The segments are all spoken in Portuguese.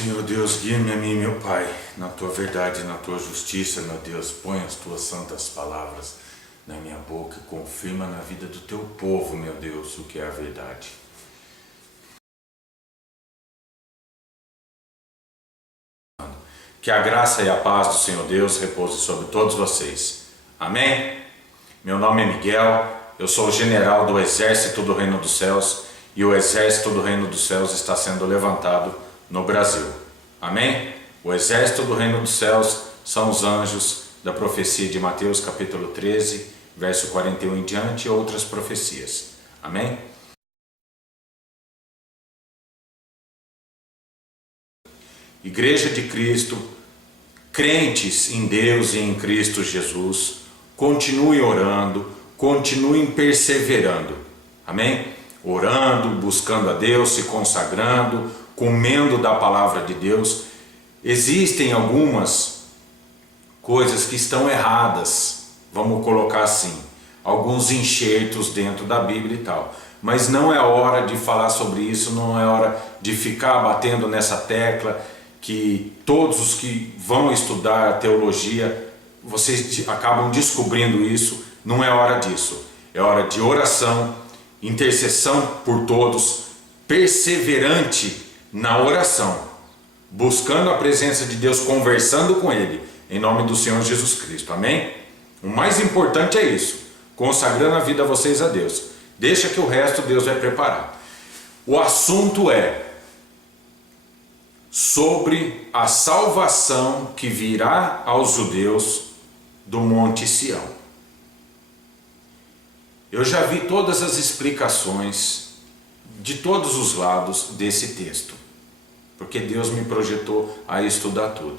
Senhor Deus, guia-me a mim, meu Pai, na Tua verdade, na Tua justiça, meu Deus. Põe as Tuas santas palavras na minha boca e confirma na vida do Teu povo, meu Deus, o que é a verdade. Que a graça e a paz do Senhor Deus repouse sobre todos vocês. Amém? Meu nome é Miguel, eu sou o general do Exército do Reino dos Céus e o Exército do Reino dos Céus está sendo levantado no Brasil. Amém? O Exército do Reino dos Céus são os anjos da profecia de Mateus capítulo 13, verso 41 em diante e outras profecias. Amém? Igreja de Cristo, crentes em Deus e em Cristo Jesus, continue orando, continuem perseverando. Amém? Orando, buscando a Deus, se consagrando, comendo da palavra de Deus. Existem algumas coisas que estão erradas, vamos colocar assim, alguns enxertos dentro da Bíblia e tal, mas não é hora de falar sobre isso, não é hora de ficar batendo nessa tecla, que todos os que vão estudar teologia, vocês acabam descobrindo isso. Não é hora disso, é hora de oração, intercessão por todos, perseverante na oração, buscando a presença de Deus, conversando com Ele, em nome do Senhor Jesus Cristo, amém? O mais importante é isso, consagrando a vida de vocês a Deus. Deixa que o resto Deus vai preparar. O assunto é sobre a salvação que virá aos judeus do Monte Sião. Eu já vi todas as explicações de todos os lados desse texto, porque Deus me projetou a estudar tudo.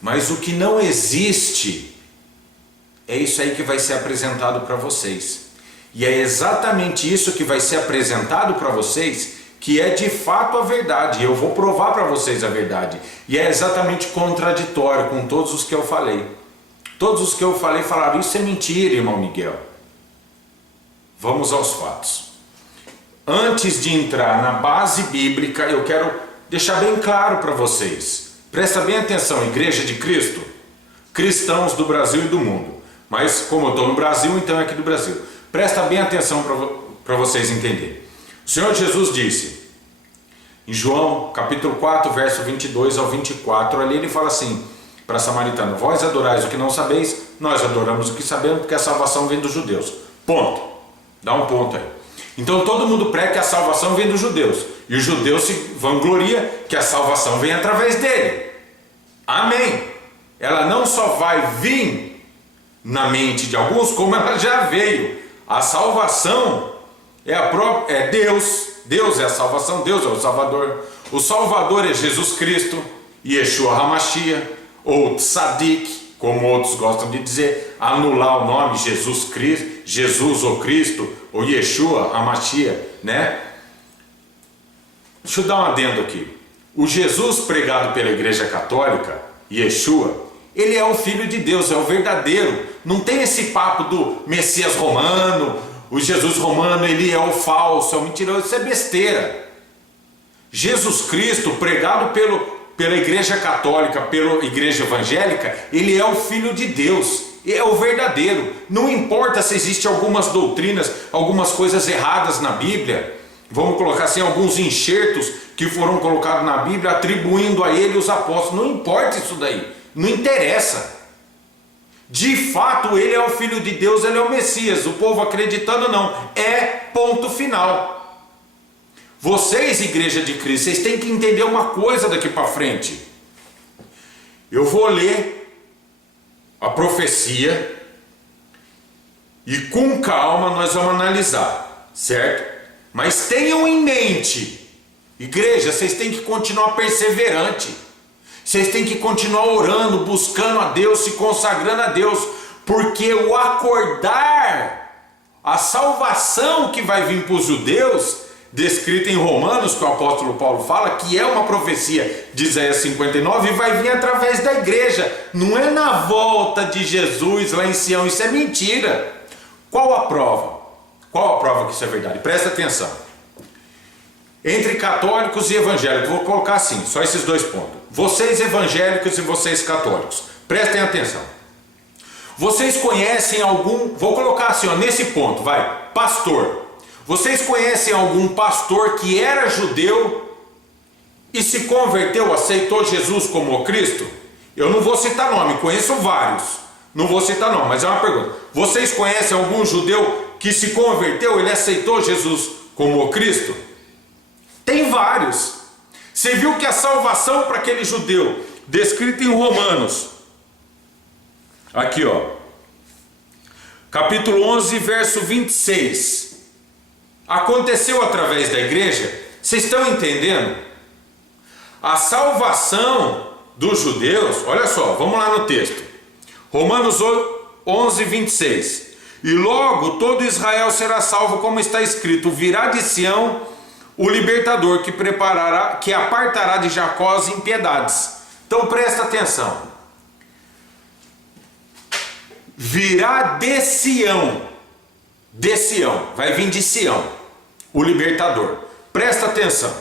Mas o que não existe é isso aí que vai ser apresentado para vocês. E é exatamente isso que vai ser apresentado para vocês que é de fato a verdade. Eu vou provar para vocês a verdade. E é exatamente contraditório com todos os que eu falei. Todos os que eu falei falaram: isso é mentira, irmão Miguel. Vamos aos fatos. Antes de entrar na base bíblica, eu quero deixar bem claro para vocês. Presta bem atenção, Igreja de Cristo, cristãos do Brasil e do mundo. Mas como eu estou no Brasil, então é aqui do Brasil. Presta bem atenção para vocês entenderem. O Senhor Jesus disse, em João capítulo 4, verso 22 ao 24, ali ele fala assim para a samaritana: vós adorais o que não sabeis, nós adoramos o que sabemos, porque a salvação vem dos judeus. Ponto. Dá um ponto aí. Então todo mundo prega que a salvação vem dos judeus, e o judeu se vangloria que a salvação vem através dele. Amém. Ela não só vai vir na mente de alguns, como ela já veio. A salvação é Deus. Deus é a salvação, Deus é o Salvador. O Salvador é Jesus Cristo, Yeshua HaMashiach, ou Tzadik, como outros gostam de dizer, anular o nome Jesus Cristo, Jesus ou Cristo, ou Yeshua HaMashiach, né? Deixa eu dar um adendo aqui. O Jesus pregado pela Igreja Católica, Yeshua, ele é o Filho de Deus, é o verdadeiro. Não tem esse papo do Messias romano, o Jesus romano, ele é o falso, é o mentiroso. Isso é besteira. Jesus Cristo, pregado pela Igreja Católica, pela Igreja Evangélica, ele é o Filho de Deus, é o verdadeiro. Não importa se existem algumas doutrinas, algumas coisas erradas na Bíblia, vamos colocar assim, alguns enxertos que foram colocados na Bíblia, atribuindo a ele os apóstolos. Não importa isso daí, não interessa. De fato, ele é o Filho de Deus, ele é o Messias. O povo acreditando não, é ponto final. Vocês, Igreja de Cristo, vocês têm que entender uma coisa daqui para frente. Eu vou ler a profecia e com calma nós vamos analisar, certo? Mas tenham em mente, igreja, vocês têm que continuar perseverante. Vocês têm que continuar orando, buscando a Deus, se consagrando a Deus, porque o acordar, a salvação que vai vir para os judeus, descrita em Romanos, que o apóstolo Paulo fala, que é uma profecia de Isaías 59, vai vir através da igreja, não é na volta de Jesus lá em Sião. Isso é mentira. Qual a prova? Qual a prova que isso é verdade? Presta atenção. entre católicos e evangélicos. Vou colocar assim, só esses dois pontos. Vocês evangélicos e vocês católicos, prestem atenção. Vocês conhecem algum, vou colocar assim, ó, nesse ponto, vai, pastor. Vocês conhecem algum pastor que era judeu e se converteu, aceitou Jesus como o Cristo? Eu não vou citar nome, conheço vários. Não vou citar nome, mas é uma pergunta. Vocês conhecem algum judeu que se converteu, ele aceitou Jesus como o Cristo? Tem vários. Você viu que a salvação para aquele judeu, descrita em Romanos, aqui ó, capítulo 11, verso 26, aconteceu através da igreja. Vocês estão entendendo? A salvação dos judeus, olha só, vamos lá no texto, Romanos 11, 26, e logo todo Israel será salvo, como está escrito, virá de Sião o libertador que apartará de Jacó as impiedades. Então presta atenção, virá de Sião, vai vir de Sião, o libertador. Presta atenção,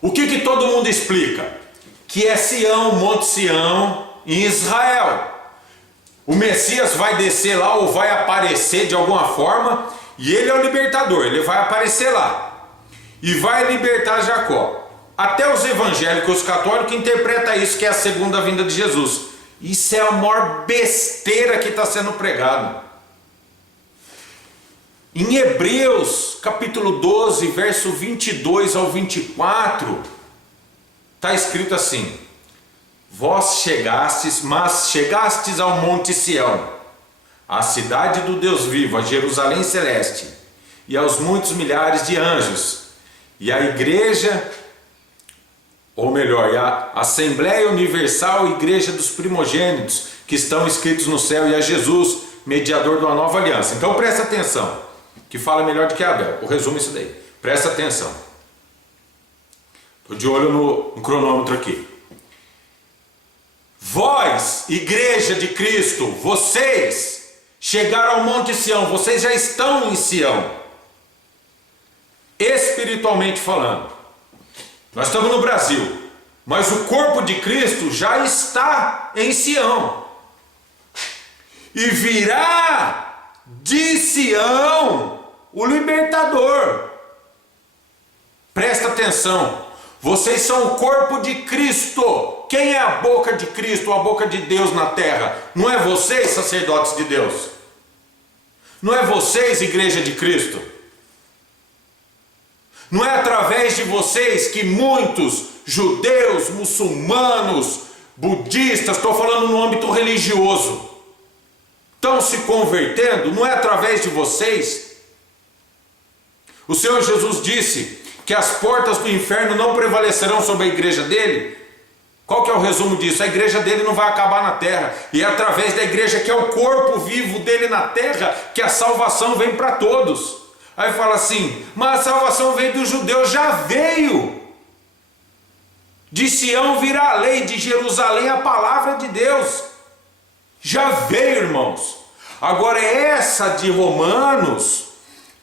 o que todo mundo explica? Que é Sião, Monte Sião, em Israel. O Messias vai descer lá ou vai aparecer de alguma forma, e ele é o libertador, ele vai aparecer lá e vai libertar Jacó. Até os evangélicos católicos interpretam isso, que é a segunda vinda de Jesus. Isso é a maior besteira que está sendo pregado. Em Hebreus capítulo 12, verso 22 ao 24, está escrito assim: vós chegastes, mas chegastes ao monte Sião, à cidade do Deus vivo, a Jerusalém celeste, e aos muitos milhares de anjos, e à igreja, ou melhor, a Assembleia Universal, Igreja dos Primogênitos, que estão escritos no céu, e a Jesus, mediador de uma nova aliança. Então presta atenção, que fala melhor do que Abel. O resumo é isso daí. Presta atenção. Estou de olho no cronômetro aqui. Vós, igreja de Cristo, vocês chegaram ao Monte Sião, vocês já estão em Sião, espiritualmente falando. Nós estamos no Brasil, mas o corpo de Cristo já está em Sião, e virá de Sião o libertador. Presta atenção, vocês são o corpo de Cristo. Quem é a boca de Cristo, a boca de Deus na terra? Não é vocês, sacerdotes de Deus? Não é vocês, igreja de Cristo? Não é através de vocês que muitos judeus, muçulmanos, budistas, estou falando no âmbito religioso, estão se convertendo? Não é através de vocês? O Senhor Jesus disse que as portas do inferno não prevalecerão sobre a igreja dele. Qual que é o resumo disso? A igreja dele não vai acabar na terra, e é através da igreja, que é o corpo vivo dele na terra, que a salvação vem para todos. Aí fala assim, mas a salvação veio dos judeus. Já veio. De Sião virá a lei, de Jerusalém a palavra de Deus. Já veio, irmãos. Agora essa de Romanos,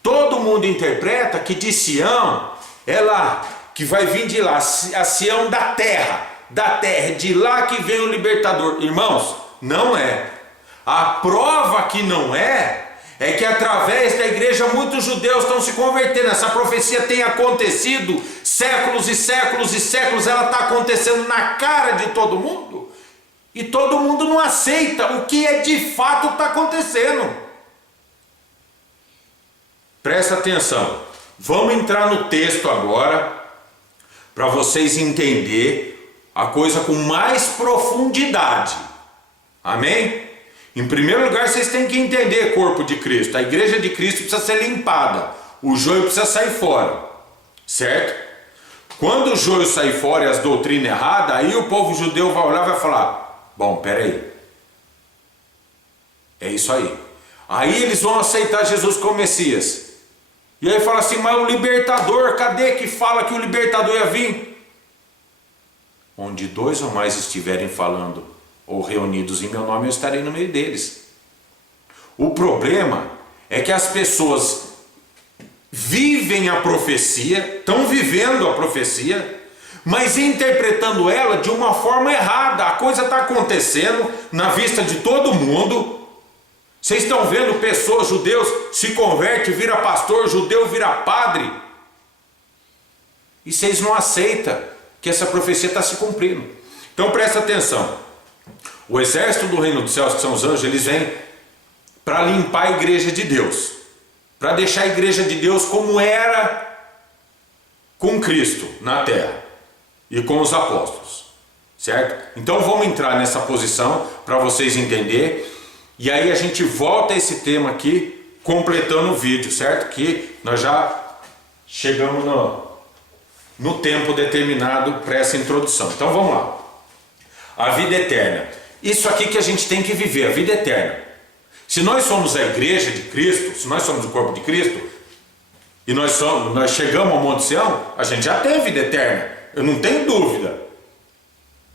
todo mundo interpreta que de Sião é lá, que vai vir de lá, a Sião da terra, de lá que vem o libertador. Irmãos, não é. A prova que não é que através da igreja muitos judeus estão se convertendo. Essa profecia tem acontecido séculos e séculos e séculos, ela está acontecendo na cara de todo mundo, e todo mundo não aceita o que é de fato está acontecendo. Presta atenção, vamos entrar no texto agora, para vocês entenderem a coisa com mais profundidade. Amém? Em primeiro lugar, vocês têm que entender, corpo de Cristo, a igreja de Cristo precisa ser limpada, o joio precisa sair fora, certo? Quando o joio sair fora e as doutrinas erradas, aí o povo judeu vai olhar e vai falar, bom, peraí, é isso aí. Aí eles vão aceitar Jesus como Messias. E aí fala assim, mas o libertador, cadê que fala que o libertador ia vir? Onde dois ou mais estiverem falando ou reunidos em meu nome, eu estarei no meio deles. O problema é que as pessoas vivem a profecia, estão vivendo a profecia, mas interpretando ela de uma forma errada. A coisa está acontecendo na vista de todo mundo. Vocês estão vendo pessoas, judeus, se convertem, vira pastor, judeu vira padre. E vocês não aceitam que essa profecia está se cumprindo. Então presta atenção. O exército do reino dos céus, que são os anjos, eles vêm para limpar a igreja de Deus, para deixar a igreja de Deus como era com Cristo na terra e com os apóstolos, certo? Então vamos entrar nessa posição para vocês entenderem, e aí a gente volta a esse tema aqui, completando o vídeo, certo? Que nós já chegamos no tempo determinado para essa introdução. Então vamos lá. A vida eterna. Isso aqui que a gente tem que viver, a vida eterna. Se nós somos a igreja de Cristo, se nós somos o corpo de Cristo, e nós chegamos ao Monte Sião, a gente já tem vida eterna, eu não tenho dúvida.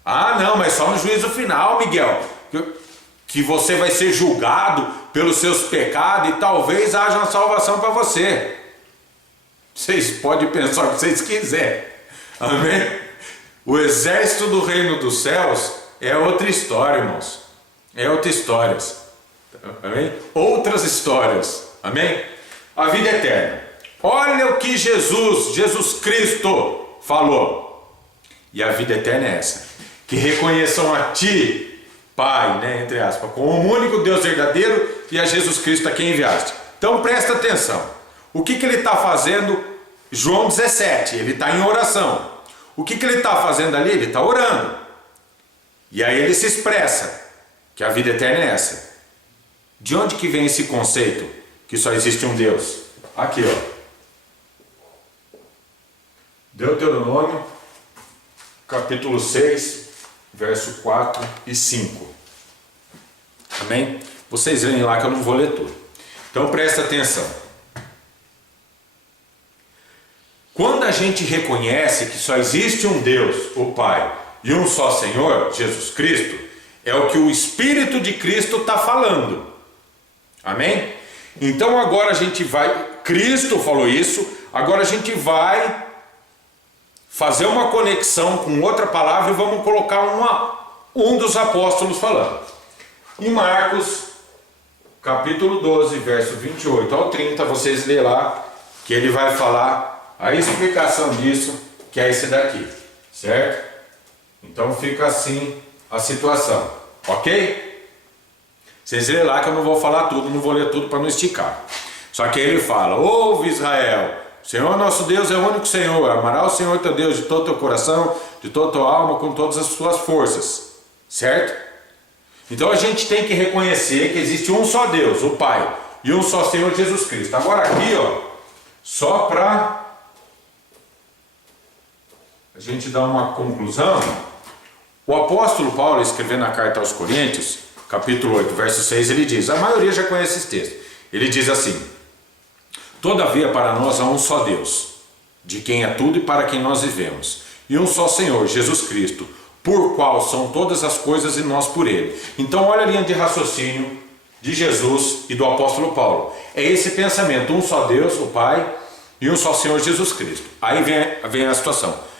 Ah não, mas só no juízo final, Miguel, que você vai ser julgado pelos seus pecados e talvez haja uma salvação para você. Vocês podem pensar o que vocês quiserem, amém? O exército do reino dos céus é outra história, irmãos, é outra história, amém? Outras histórias, amém? A vida eterna. Olha o que Jesus Cristo falou. E a vida eterna é essa: que reconheçam a Ti, Pai, né, entre aspas, como o único Deus verdadeiro, e a Jesus Cristo a quem enviaste. Então presta atenção. O que ele está fazendo? João 17, ele está em oração. O que ele está fazendo ali? Ele está orando. E aí ele se expressa que a vida eterna é essa. De onde que vem esse conceito que só existe um Deus? Aqui, ó. Deuteronômio, capítulo 6, verso 4 e 5. Amém? Vocês leem lá que eu não vou ler tudo. Então presta atenção. Quando a gente reconhece que só existe um Deus, o Pai, e um só Senhor, Jesus Cristo, é o que o Espírito de Cristo está falando. Amém? Então agora a gente vai, Cristo falou isso, agora a gente vai fazer uma conexão com outra palavra e vamos colocar um dos apóstolos falando. Em Marcos, capítulo 12, verso 28 ao 30, vocês lêem lá, que ele vai falar a explicação disso, que é esse daqui, certo? Então fica assim a situação, ok? Vocês lêem lá que eu não vou falar tudo, não vou ler tudo para não esticar. Só que ele fala: ouve Israel, o Senhor nosso Deus é o único Senhor, amará o Senhor teu Deus de todo o teu coração, de toda a tua alma, com todas as suas forças, certo? Então a gente tem que reconhecer que existe um só Deus, o Pai, e um só Senhor Jesus Cristo. Agora aqui, ó, só para a gente dar uma conclusão, o apóstolo Paulo, escrevendo a carta aos Coríntios, capítulo 8, verso 6, ele diz, a maioria já conhece esse texto, ele diz assim: todavia para nós há um só Deus, de quem é tudo e para quem nós vivemos, e um só Senhor, Jesus Cristo, por qual são todas as coisas e nós por Ele. Então olha a linha de raciocínio de Jesus e do apóstolo Paulo. É esse pensamento, um só Deus, o Pai, e um só Senhor Jesus Cristo. Aí vem a situação.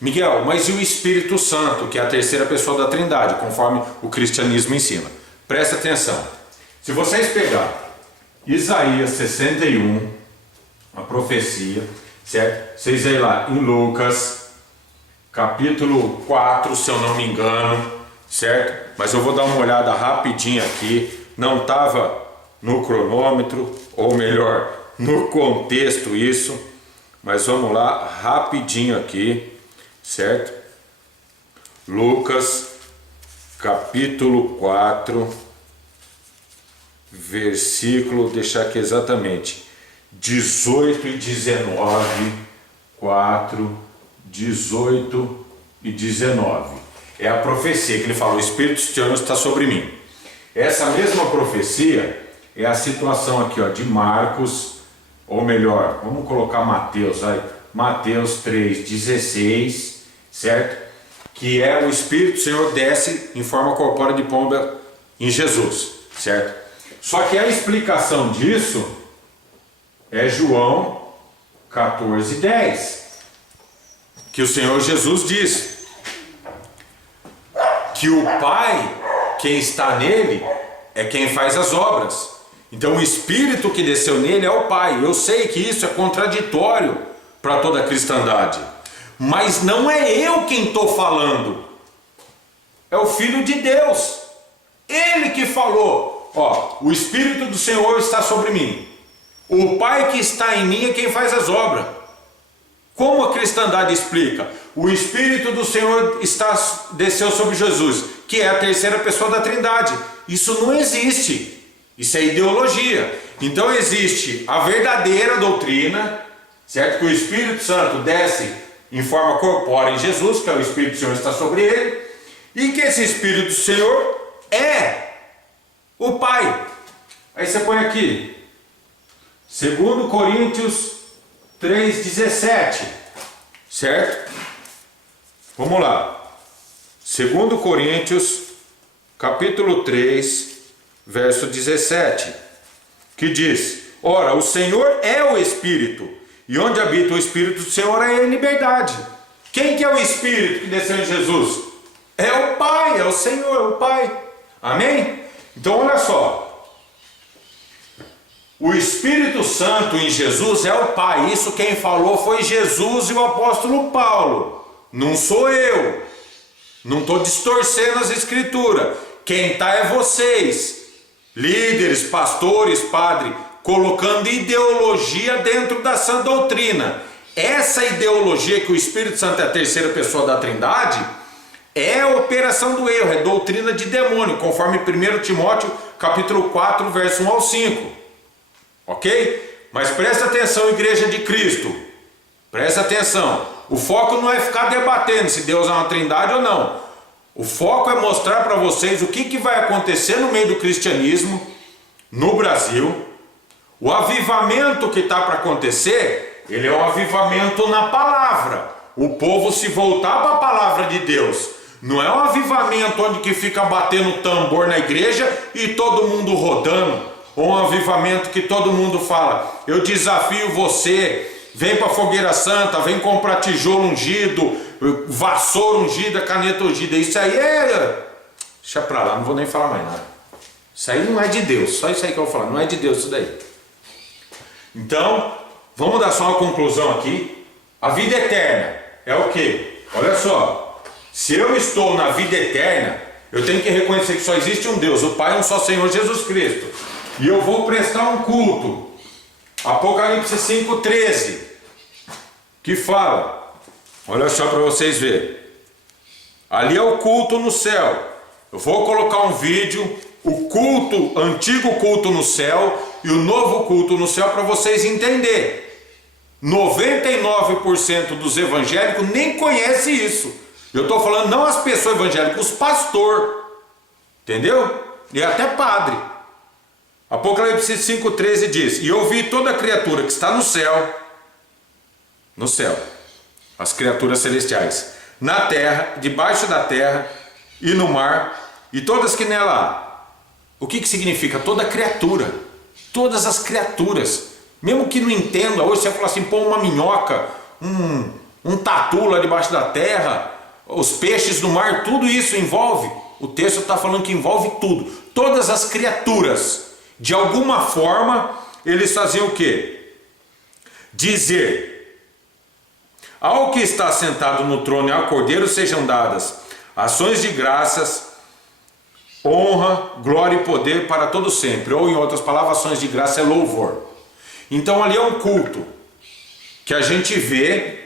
Miguel, mas e o Espírito Santo, que é a terceira pessoa da Trindade, conforme o cristianismo ensina? Presta atenção. Se vocês pegarem Isaías 61, a profecia, certo? Vocês veem lá em Lucas, capítulo 4, se eu não me engano, certo? Mas eu vou dar uma olhada rapidinho aqui, não estava no cronômetro, ou melhor, no contexto isso, mas vamos lá rapidinho aqui, certo? Lucas, capítulo 4, versículo, deixar aqui exatamente, 18 e 19, 4, 18 e 19. É a profecia que ele falou: o Espírito de Deus está sobre mim. Essa mesma profecia é a situação aqui, ó, de Marcos, ou melhor, vamos colocar Mateus, aí, Mateus 3,16, certo? Que é o Espírito do Senhor desce em forma corpórea de pomba em Jesus, certo? Só que a explicação disso é João 14:10, que o Senhor Jesus diz que o Pai, quem está nele, é quem faz as obras. Então o Espírito que desceu nele é o Pai. Eu sei que isso é contraditório para toda a cristandade, mas não é eu quem estou falando, é o Filho de Deus, Ele que falou: ó, o Espírito do Senhor está sobre mim, o Pai que está em mim é quem faz as obras. Como a cristandade explica? O Espírito do Senhor desceu sobre Jesus, que é a terceira pessoa da Trindade. Isso não existe, isso é ideologia. Então existe a verdadeira doutrina, certo? Que o Espírito Santo desce em forma corpórea em Jesus, que é o Espírito do Senhor está sobre ele, e que esse Espírito do Senhor é o Pai. Aí você põe aqui 2 Coríntios 3:17, certo? Vamos lá. 2 Coríntios capítulo 3, verso 17, que diz: ora, o Senhor é o Espírito, e onde habita o Espírito do Senhor é a liberdade. Quem que é o Espírito que desceu em Jesus? É o Pai, é o Senhor, é o Pai. Amém? Então olha só, o Espírito Santo em Jesus é o Pai. Isso quem falou foi Jesus e o apóstolo Paulo, não sou eu. Não estou distorcendo as escrituras. Quem está é vocês, líderes, pastores, padre, colocando ideologia dentro da sã doutrina. Essa ideologia que o Espírito Santo é a terceira pessoa da Trindade é a operação do erro, é doutrina de demônio, conforme 1 Timóteo capítulo 4, verso 1 ao 5. Ok? Mas presta atenção, Igreja de Cristo, presta atenção. O foco não é ficar debatendo se Deus é uma trindade ou não. O foco é mostrar para vocês o que vai acontecer no meio do cristianismo no Brasil. O avivamento que está para acontecer, ele é um avivamento na palavra. O povo se voltar para a palavra de Deus. Não é um avivamento onde que fica batendo tambor na igreja e todo mundo rodando. Ou um avivamento que todo mundo fala: eu desafio você, vem para a fogueira santa, vem comprar tijolo ungido, vassoura ungida, caneta ungida. Isso aí deixa pra lá, não vou nem falar mais nada. Isso aí não é de Deus, só isso aí que eu vou falar, não é de Deus isso daí. Então, vamos dar só uma conclusão aqui. A vida eterna é o quê? Olha só, se eu estou na vida eterna, eu tenho que reconhecer que só existe um Deus, o Pai, um só Senhor Jesus Cristo. E eu vou prestar um culto. Apocalipse 5:13, que fala, olha só para vocês verem, ali é o culto no céu. Eu vou colocar um vídeo, o culto, antigo culto no céu e o novo culto no céu, para vocês entenderem. 99% dos evangélicos nem conhece isso. Eu estou falando não as pessoas evangélicas, os pastores, entendeu? E até padre. Apocalipse 5:13 diz: e eu vi toda criatura que está no céu, as criaturas celestiais, na terra, debaixo da terra e no mar, e todas que nela há. O que significa? Toda criatura, todas as criaturas, mesmo que não entenda, hoje você fala assim, pô, uma minhoca, um tatu lá debaixo da terra, os peixes do mar, tudo isso envolve. O texto está falando que envolve tudo, todas as criaturas. De alguma forma, eles faziam o quê? Dizer: ao que está sentado no trono e ao Cordeiro sejam dadas ações de graças, honra, glória e poder para todo sempre. Ou em outras palavras, ações de graça é louvor. Então ali é um culto que a gente vê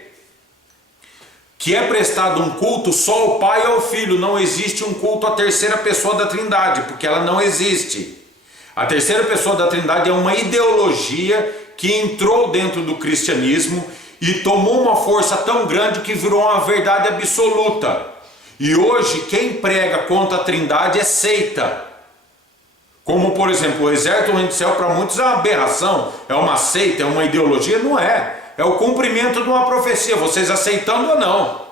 que é prestado um culto só ao Pai e ao Filho. Não existe um culto à terceira pessoa da Trindade, porque ela não existe. A terceira pessoa da Trindade é uma ideologia que entrou dentro do cristianismo e tomou uma força tão grande que virou uma verdade absoluta. E hoje quem prega contra a Trindade é seita. Como por exemplo, o exército do reino do céu para muitos é uma aberração, é uma seita, é uma ideologia. Não é, é o cumprimento de uma profecia, vocês aceitando ou não.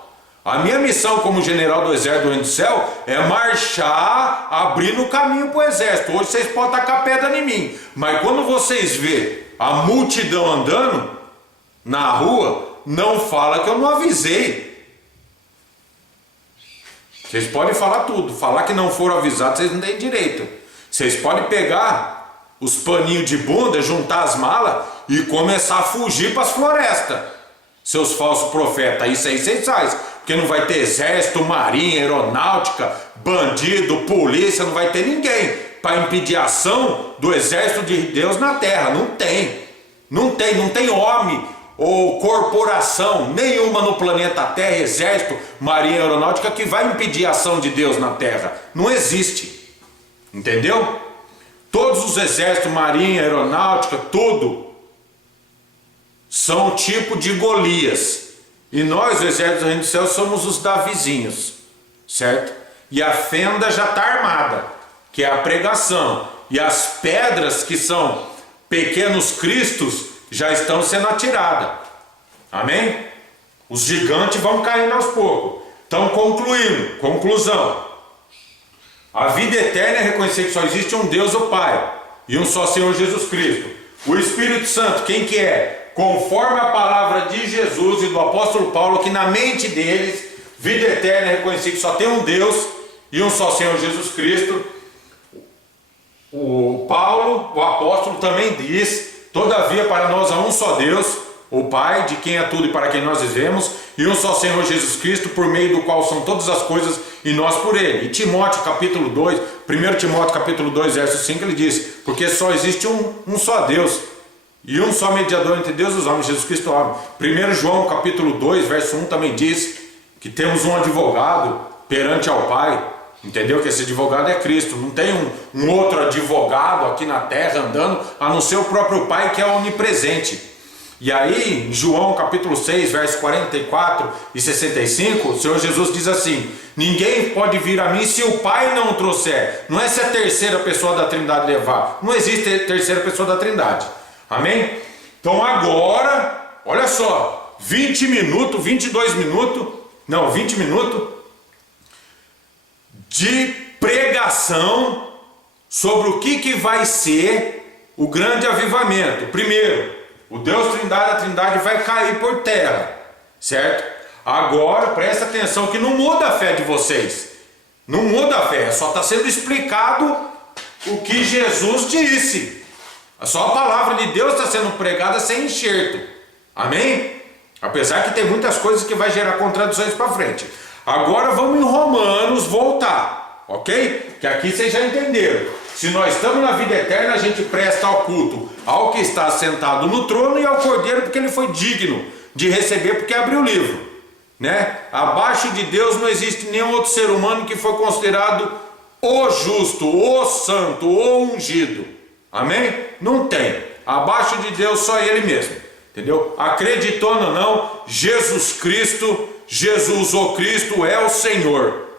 A minha missão como general do exército do reino do céu é marchar, abrindo o caminho para o exército. Hoje vocês podem tacar pedra em mim, mas quando vocês vê a multidão andando, na rua, não fala que eu não avisei. Vocês podem falar tudo, falar que não foram avisados, vocês não têm direito. Vocês podem pegar os paninhos de bunda, juntar as malas e começar a fugir para as florestas. Seus falsos profetas, isso aí vocês fazem, porque não vai ter exército, marinha, aeronáutica, bandido, polícia, não vai ter ninguém para impedir a ação do exército de Deus na terra. Não tem homem ou corporação nenhuma no planeta Terra, exército, marinha, aeronáutica, que vai impedir a ação de Deus na terra. Não existe, entendeu? Todos os exércitos, marinha, aeronáutica, tudo são tipo de Golias. E nós, o exército do reino dos céus, somos os Davizinhos, certo? E a fenda já está armada, que é a pregação. E as pedras, que são pequenos cristos, já estão sendo atiradas. Amém? Os gigantes vão caindo aos poucos. Então, conclusão. A vida eterna é reconhecer que só existe um Deus, o Pai, e um só Senhor Jesus Cristo. O Espírito Santo, quem que é? Conforme a palavra de Jesus e do apóstolo Paulo, que na mente deles, vida eterna é reconhecer que só tem um Deus e um só Senhor Jesus Cristo. O Paulo, o apóstolo, também diz: todavia para nós há um só Deus, o Pai, de quem é tudo e para quem nós vivemos, e um só Senhor Jesus Cristo, por meio do qual são todas as coisas e nós por ele. E Timóteo capítulo 2, 1 Timóteo capítulo 2, verso 5, ele diz: porque só existe um só Deus, e um só mediador entre Deus e os homens, Jesus Cristo homem. 1 João capítulo 2, verso 1 também diz que temos um advogado perante ao Pai. Entendeu? Que esse advogado é Cristo. Não tem um outro advogado aqui na terra andando, a não ser o próprio Pai, que é onipresente. E aí, em João capítulo 6, versos 44 e 65, o Senhor Jesus diz assim: ninguém pode vir a mim se o Pai não o trouxer. Não é se a terceira pessoa da Trindade levar. Não existe terceira pessoa da Trindade. Amém? Então agora, olha só, 20 minutos de pregação sobre o que vai ser o grande avivamento. Primeiro, o Deus Trindade, a Trindade vai cair por terra, certo? Agora, presta atenção que não muda a fé de vocês. Não muda a fé, só está sendo explicado o que Jesus disse. Só a palavra de Deus está sendo pregada sem enxerto. Amém? Apesar que tem muitas coisas que vai gerar contradições para frente. Agora vamos em Romanos voltar, ok? Que aqui vocês já entenderam. Se nós estamos na vida eterna, a gente presta ao culto ao que está sentado no trono e ao Cordeiro, porque ele foi digno de receber, porque abriu o livro, né? Abaixo de Deus não existe nenhum outro ser humano que foi considerado o justo, o santo, o ungido. Amém? Não tem. Abaixo de Deus só ele mesmo. Entendeu? Acreditando ou não, Jesus Cristo, Jesus o Cristo é o Senhor.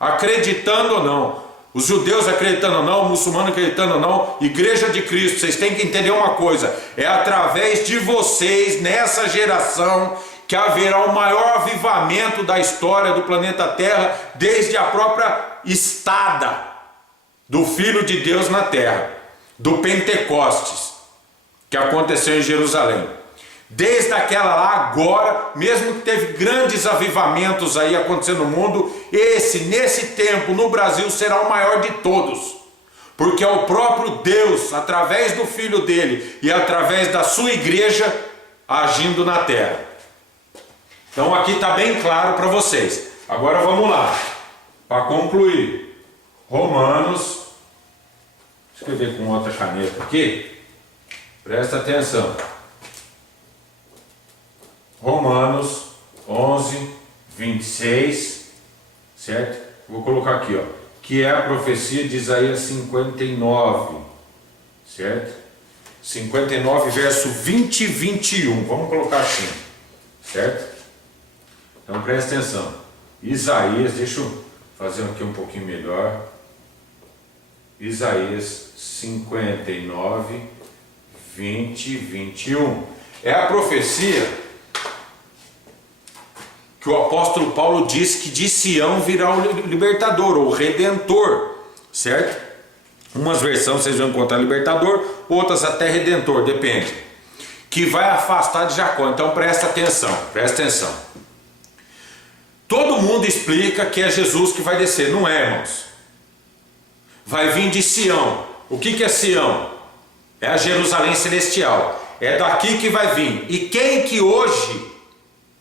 Acreditando ou não, os judeus acreditando ou não, o muçulmano acreditando ou não, Igreja de Cristo, vocês têm que entender uma coisa: é através de vocês, nessa geração, que haverá o maior avivamento da história do planeta Terra, desde a própria estada do Filho de Deus na Terra, do Pentecostes, que aconteceu em Jerusalém. Desde aquela lá, agora, mesmo que teve grandes avivamentos aí acontecendo no mundo, nesse tempo, no Brasil, será o maior de todos. Porque é o próprio Deus, através do Filho dele e através da sua igreja, agindo na terra. Então aqui está bem claro para vocês. Agora vamos lá, para concluir. Romanos, vou escrever com outra caneta aqui, presta atenção. Romanos 11, 26, certo? Vou colocar aqui, ó, que é a profecia de Isaías 59, certo? 59, verso 20 e 21, vamos colocar assim, certo? Então presta atenção. Isaías, deixa eu fazer aqui um pouquinho melhor. Isaías 59, 20 e 21. É a profecia que o apóstolo Paulo diz que de Sião virá o libertador, ou redentor, certo? Umas versões vocês vão encontrar libertador, outras até redentor, depende. que vai afastar de Jacó. Então presta atenção, presta atenção. Todo mundo explica que é Jesus que vai descer, não é, irmãos? Vai vir de Sião. O que é Sião? É a Jerusalém celestial. É daqui que vai vir. E quem que hoje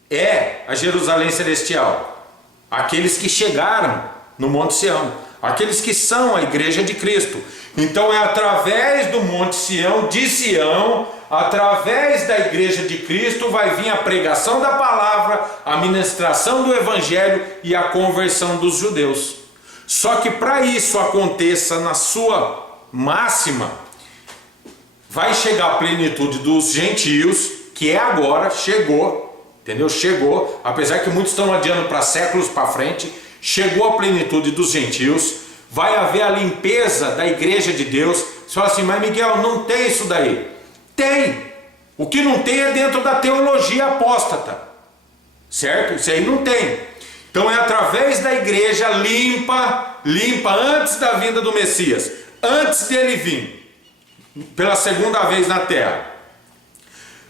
é a Jerusalém celestial? Aqueles que chegaram no Monte Sião, aqueles que são a igreja de Cristo. Então é através do Monte Sião, de Sião, através da igreja de Cristo, vai vir a pregação da palavra, a ministração do evangelho e a conversão dos judeus. Só que para isso aconteça na sua máxima, vai chegar a plenitude dos gentios, que é agora, chegou, entendeu? Chegou, apesar que muitos estão adiando para séculos para frente, chegou a plenitude dos gentios, vai haver a limpeza da igreja de Deus. Você fala assim, mas Miguel, não tem isso daí. Tem. O que não tem é dentro da teologia apóstata, certo? Isso aí não tem. Então é através da igreja limpa antes da vinda do Messias, antes dele vir pela segunda vez na terra.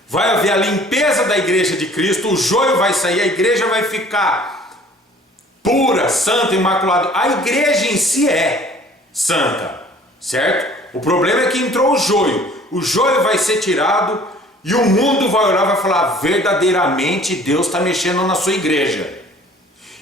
Vai haver a limpeza da igreja de Cristo, o joio vai sair, a igreja vai ficar pura, santa, imaculada. A igreja em si é santa, certo? O problema é que entrou o joio vai ser tirado e o mundo vai olhar e vai falar, verdadeiramente Deus está mexendo na sua igreja.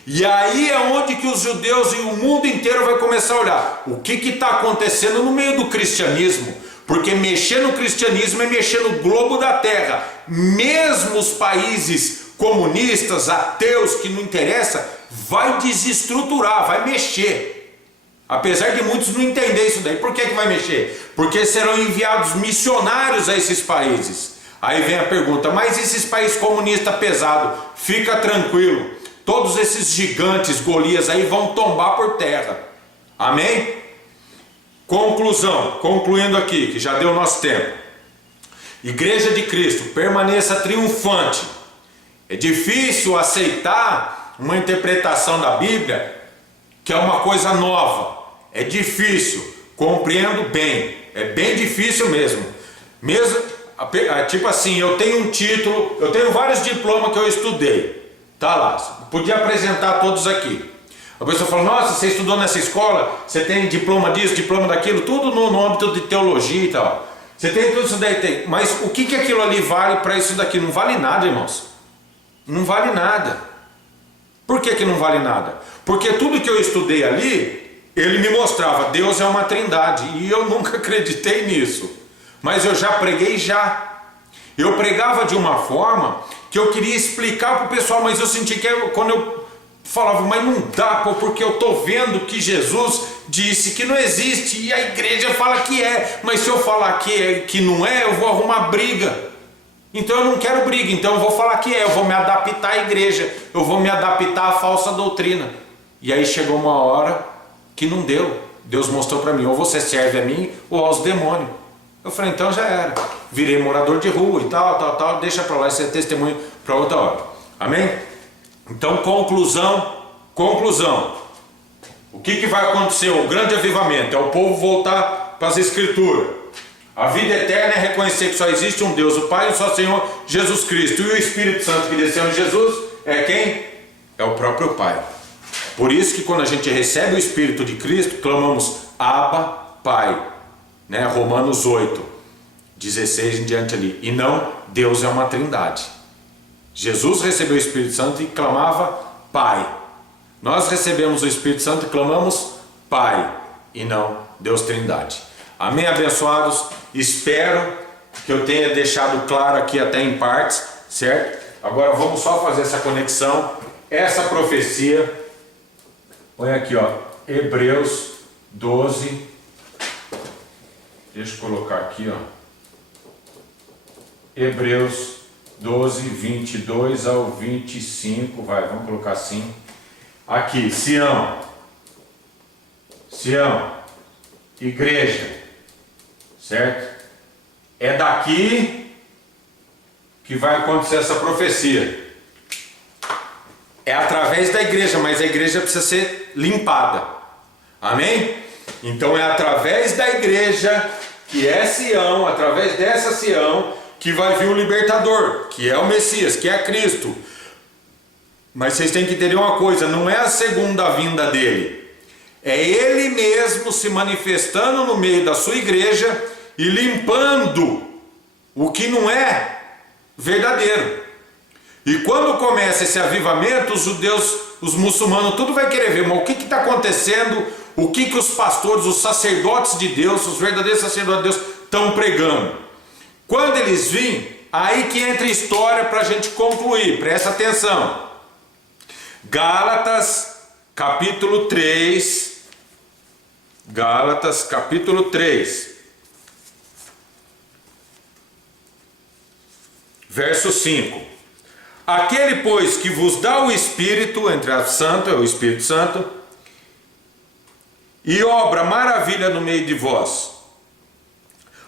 E aí é onde que os judeus e o mundo inteiro vai começar a olhar o que está acontecendo no meio do cristianismo. Porque mexer no cristianismo é mexer no globo da terra. Mesmo os países comunistas, ateus, que não interessa, vai desestruturar, vai mexer. Apesar de muitos não entenderem isso daí. Por que vai mexer? Porque serão enviados missionários a esses países. Aí vem a pergunta, mas esses países comunistas pesados, fica tranquilo, todos esses gigantes, Golias aí vão tombar por terra. Amém? Conclusão, concluindo aqui, que já deu o nosso tempo. Igreja de Cristo, permaneça triunfante. É difícil aceitar uma interpretação da Bíblia que é uma coisa nova. É difícil, compreendo bem. É bem difícil mesmo. Tipo assim, eu tenho um título, eu tenho vários diplomas que eu estudei. Tá lá, podia apresentar todos aqui. A pessoa fala, nossa, você estudou nessa escola, você tem diploma disso, diploma daquilo, tudo no âmbito de teologia e tal. Você tem tudo isso daí, tem. Mas o que aquilo ali vale para isso daqui? Não vale nada, irmãos. Não vale nada. Por que não vale nada? Porque tudo que eu estudei ali, ele me mostrava, Deus é uma trindade, e eu nunca acreditei nisso. Mas eu já preguei já. Eu pregava de uma forma que eu queria explicar para o pessoal, mas eu senti que quando eu falava, mas não dá, porque eu estou vendo que Jesus disse que não existe, e a igreja fala que é, mas se eu falar que não é, eu vou arrumar briga. Então eu não quero briga, então eu vou falar que é, eu vou me adaptar à igreja, eu vou me adaptar à falsa doutrina. E aí chegou uma hora que não deu. Deus mostrou para mim, ou você serve a mim ou aos demônios. Eu falei, então já era, virei morador de rua e tal, deixa para lá, esse é testemunho para outra hora. Amém? Então, conclusão. O que vai acontecer? O grande avivamento é o povo voltar para as escrituras. A vida eterna é reconhecer que só existe um Deus, o Pai, o só Senhor Jesus Cristo. E o Espírito Santo que desceu em Jesus é quem? É o próprio Pai. Por isso que quando a gente recebe o Espírito de Cristo, clamamos Abba, Pai. Né? Romanos 8, 16 em diante ali. E não, Deus é uma trindade. Jesus recebeu o Espírito Santo e clamava Pai. Nós recebemos o Espírito Santo e clamamos Pai, e não Deus Trindade. Amém, abençoados? Espero que eu tenha deixado claro aqui até em partes, certo? Agora vamos só fazer essa conexão. Essa profecia, põe aqui, ó, Hebreus 12. Deixa eu colocar aqui, ó. Hebreus 12, 22 ao 25, vamos colocar assim. Aqui, Sião, igreja, certo? É daqui que vai acontecer essa profecia. É através da igreja, mas a igreja precisa ser limpada. Amém? Então é através da igreja, que é Sião, através dessa Sião, que vai vir o libertador, que é o Messias, que é Cristo. Mas vocês têm que entender uma coisa, não é a segunda vinda dele. É ele mesmo se manifestando no meio da sua igreja e limpando o que não é verdadeiro. E quando começa esse avivamento, os judeus, os muçulmanos, tudo vai querer ver, mas o que está acontecendo? O que os pastores, os sacerdotes de Deus, os verdadeiros sacerdotes de Deus estão pregando? Quando eles virem, aí que entra a história para a gente concluir, presta atenção. Gálatas capítulo 3, Gálatas capítulo 3, verso 5. Aquele, pois, que vos dá o Espírito, entre a Santo, é o Espírito Santo, e obra maravilha no meio de vós,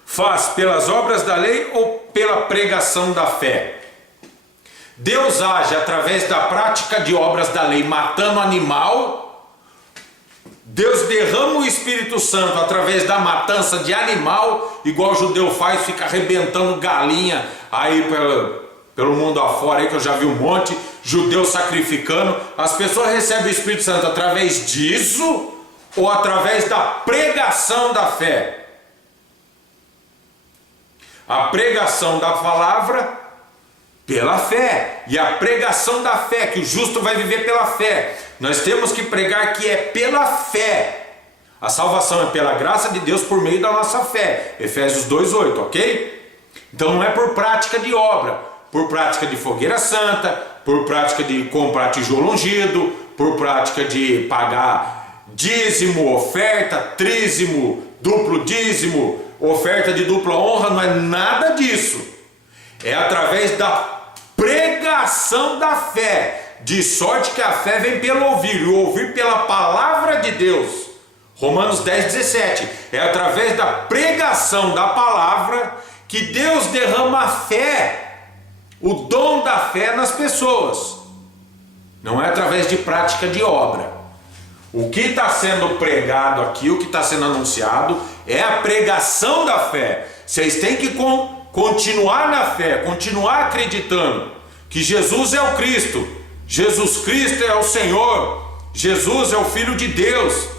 faz pelas obras da lei ou pela pregação da fé? Deus age através da prática de obras da lei, matando animal. Deus derrama o Espírito Santo através da matança de animal, igual o judeu faz, fica arrebentando galinha aí pelo mundo afora, aí que eu já vi um monte, judeu sacrificando. As pessoas recebem o Espírito Santo através disso ou através da pregação da fé? A pregação da palavra pela fé, e a pregação da fé, que o justo vai viver pela fé. Nós temos que pregar que é pela fé. A salvação é pela graça de Deus por meio da nossa fé. Efésios 2:8, ok? Então não é por prática de obra, por prática de fogueira santa, por prática de comprar tijolo ungido, por prática de pagar dízimo, oferta, trízimo, duplo dízimo, oferta de dupla honra, não é nada disso. É através da pregação da fé, de sorte que a fé vem pelo ouvir, e o ouvir pela palavra de Deus. Romanos 10:17. É através da pregação da palavra que Deus derrama a fé, o dom da fé nas pessoas. Não é através de prática de obra. O que está sendo pregado aqui, o que está sendo anunciado, é a pregação da fé. Vocês têm que continuar na fé, continuar acreditando que Jesus é o Cristo, Jesus Cristo é o Senhor, Jesus é o Filho de Deus.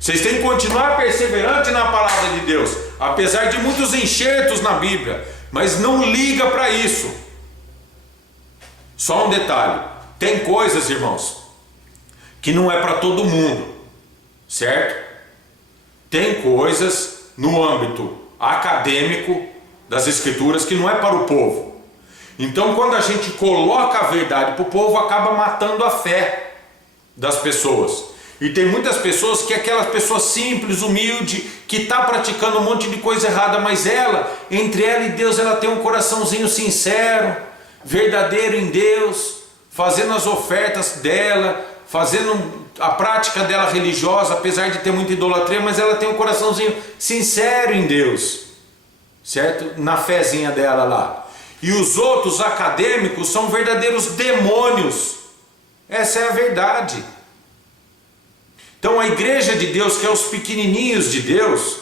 Vocês têm que continuar perseverante na palavra de Deus, apesar de muitos enxertos na Bíblia, mas não liga para isso. Só um detalhe, tem coisas, irmãos, que não é para todo mundo, certo? Tem coisas no âmbito acadêmico das Escrituras que não é para o povo. Então, quando a gente coloca a verdade para o povo, acaba matando a fé das pessoas. E tem muitas pessoas que é aquela pessoa simples, humilde, que está praticando um monte de coisa errada, mas ela, entre ela e Deus, ela tem um coraçãozinho sincero, verdadeiro em Deus, fazendo as ofertas dela, fazendo a prática dela religiosa, apesar de ter muita idolatria, mas ela tem um coraçãozinho sincero em Deus, certo? Na fezinha dela lá. E os outros acadêmicos são verdadeiros demônios. Essa é a verdade. Então a igreja de Deus, que é os pequenininhos de Deus,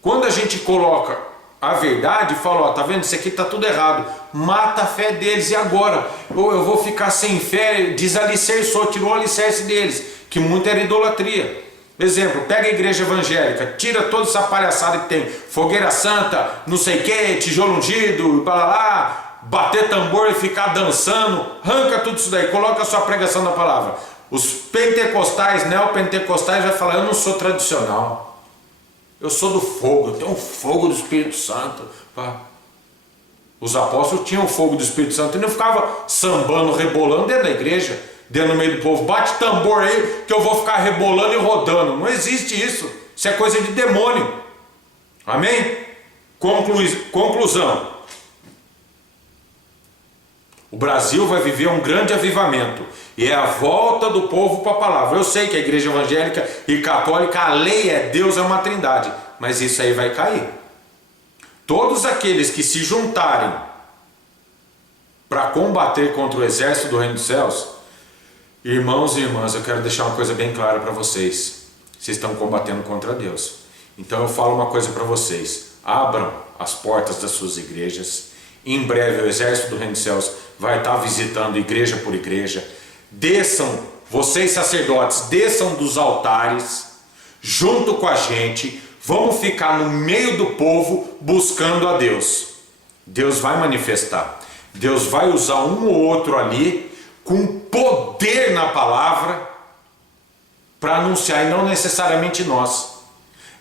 quando a gente coloca a verdade, fala, ó, tá vendo, isso aqui tá tudo errado, mata a fé deles. E agora? Ou eu vou ficar sem fé, desalicerçou, tirou o alicerce deles, que muito era idolatria. Exemplo, pega a igreja evangélica, tira toda essa palhaçada que tem, fogueira santa, não sei o que, tijolo ungido, para lá, bater tambor e ficar dançando, arranca tudo isso daí, coloca a sua pregação da palavra. Os pentecostais, neopentecostais vai falar, eu não sou tradicional, eu sou do fogo, eu tenho um fogo do Espírito Santo. Os apóstolos tinham o fogo do Espírito Santo e não ficava sambando, rebolando dentro da igreja, dentro do meio do povo. Bate tambor aí que eu vou ficar rebolando e rodando. Não existe isso. Isso é coisa de demônio. Amém? Conclusão. O Brasil vai viver um grande avivamento. E é a volta do povo para a palavra. Eu sei que a igreja evangélica e católica, a lei é Deus, é uma trindade. Mas isso aí vai cair. Todos aqueles que se juntarem para combater contra o exército do reino dos céus, irmãos e irmãs, eu quero deixar uma coisa bem clara para vocês. Vocês estão combatendo contra Deus. Então eu falo uma coisa para vocês. Abram as portas das suas igrejas. Em breve o exército do reino dos céus vai estar visitando igreja por igreja. Desçam, vocês sacerdotes, desçam dos altares junto com a gente. Vamos ficar no meio do povo buscando a Deus. Deus vai manifestar. Deus vai usar um ou outro ali com poder na palavra para anunciar, e não necessariamente nós.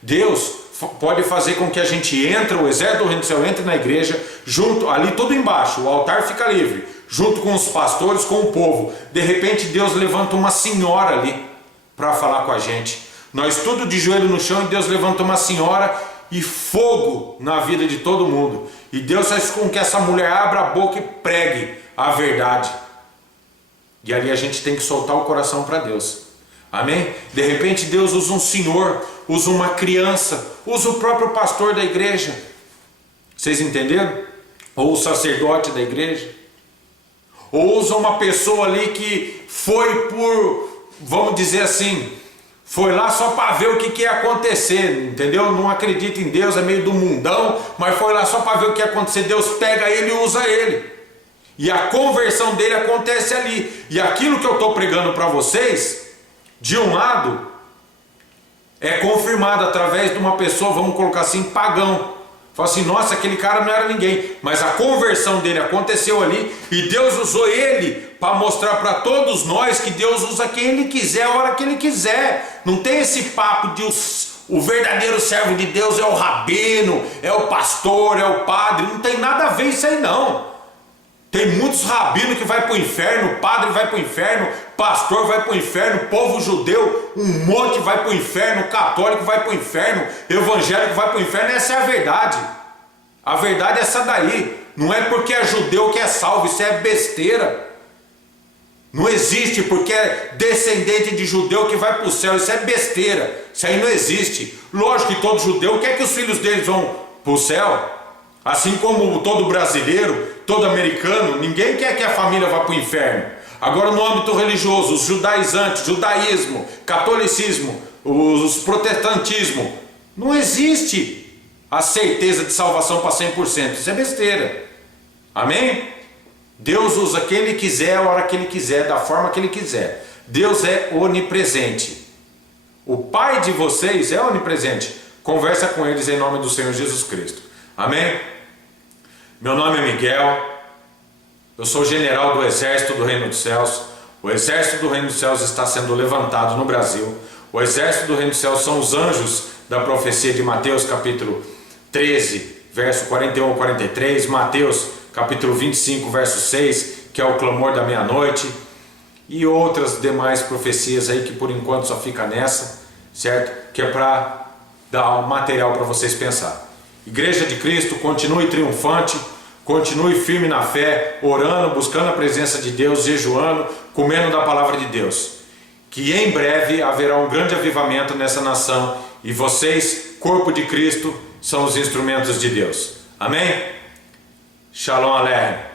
Deus pode fazer com que a gente entre, o exército do reino do céu entre na igreja, junto, ali tudo embaixo, o altar fica livre, junto com os pastores, com o povo. De repente Deus levanta uma senhora ali para falar com a gente. Nós tudo de joelho no chão, e Deus levanta uma senhora e fogo na vida de todo mundo. E Deus faz com que essa mulher abra a boca e pregue a verdade. E ali a gente tem que soltar o coração para Deus. Amém? De repente Deus usa um senhor, usa uma criança, usa o próprio pastor da igreja. Vocês entenderam? Ou o sacerdote da igreja. Ou usa uma pessoa ali que foi por, vamos dizer assim, foi lá só para ver o que ia acontecer, entendeu? Não acredita em Deus, é meio do mundão, mas foi lá só para ver o que ia acontecer. Deus pega ele e usa ele. E a conversão dele acontece ali. E aquilo que eu estou pregando para vocês, de um lado, é confirmado através de uma pessoa, vamos colocar assim, pagão. Fala assim, nossa, aquele cara não era ninguém. Mas a conversão dele aconteceu ali, e Deus usou ele para mostrar para todos nós que Deus usa quem Ele quiser, a hora que Ele quiser. Não tem esse papo de o verdadeiro servo de Deus é o rabino, é o pastor, é o padre. Não tem nada a ver isso aí não. Tem muitos rabinos que vai para o inferno, padre vai para o inferno, pastor vai para o inferno, povo judeu, um monte vai para o inferno, católico vai para o inferno, evangélico vai para o inferno. Essa é a verdade. A verdade é essa daí. Não é porque é judeu que é salvo, isso é besteira. Não existe porque é descendente de judeu que vai para o céu, isso é besteira. Isso aí não existe. Lógico que todo judeu quer que os filhos deles vão para o céu. Assim como todo brasileiro, todo americano, ninguém quer que a família vá para o inferno. Agora no âmbito religioso, os judaizantes, judaísmo, catolicismo, os protestantismo, não existe a certeza de salvação para 100%, isso é besteira. Amém? Deus usa quem Ele quiser, a hora que Ele quiser, da forma que Ele quiser. Deus é onipresente. O Pai de vocês é onipresente. Conversa com eles em nome do Senhor Jesus Cristo. Amém? Meu nome é Miguel, eu sou general do Exército do Reino dos Céus. O Exército do Reino dos Céus está sendo levantado no Brasil. O Exército do Reino dos Céus são os anjos da profecia de Mateus capítulo 13, verso 41 ao 43, Mateus capítulo 25, verso 6, que é o clamor da meia-noite, e outras demais profecias aí que por enquanto só fica nessa, certo? Que é para dar um material para vocês pensar. Igreja de Cristo, continue triunfante, continue firme na fé, orando, buscando a presença de Deus, jejuando, comendo da palavra de Deus. Que em breve haverá um grande avivamento nessa nação, e vocês, corpo de Cristo, são os instrumentos de Deus. Amém? Shalom Aleichem.